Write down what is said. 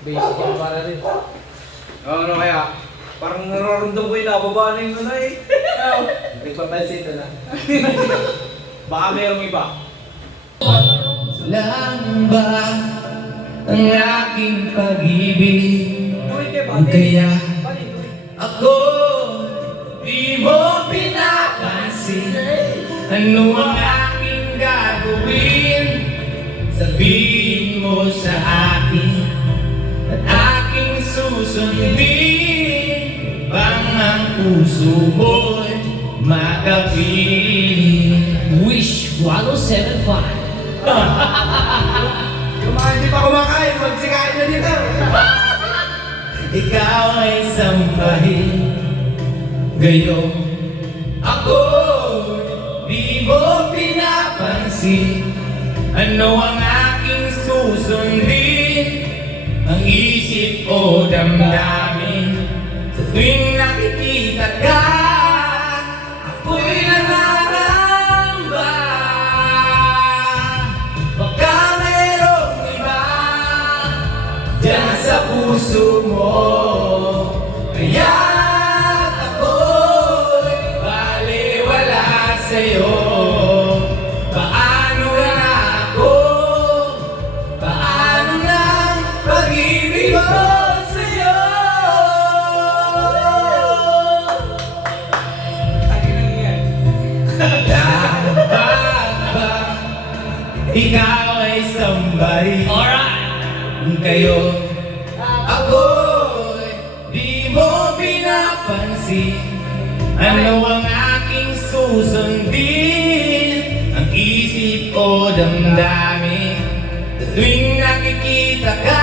Basic yung para rin. Ano kaya? Parang nararamdam ko yung nababa na yung ano eh. Nagpapansin na. Baka mayroong iba. Lang ba ang aking pag-ibig? Kaya ako di mo pinapansin. Ano ang aking gagawin? Sabihin mo sa akin at aking susundin. Bang ang puso mo'y makapiling. Wish 1075. Yung mga hindi pa kumakain, magsikain na dito. Ikaw ay sambahin, gayong ako di mo pinapansin. Ano ang aking susundin? Ang isip o damdamin? Sa tuwing nakikita ka, ako'y nananamba. Baka mayroong iba dyan sa puso mo, kaya ako'y baliwala sa'yo. Paano na ako? Paano na ang pag-ibig ko sa'yo? Dapat ba ikaw ay sambay? Kung kayo ako'y di mo pinapansin. Ano ang aking susundin? Ang isip o damdamin? Sa tuwing nakikita ka,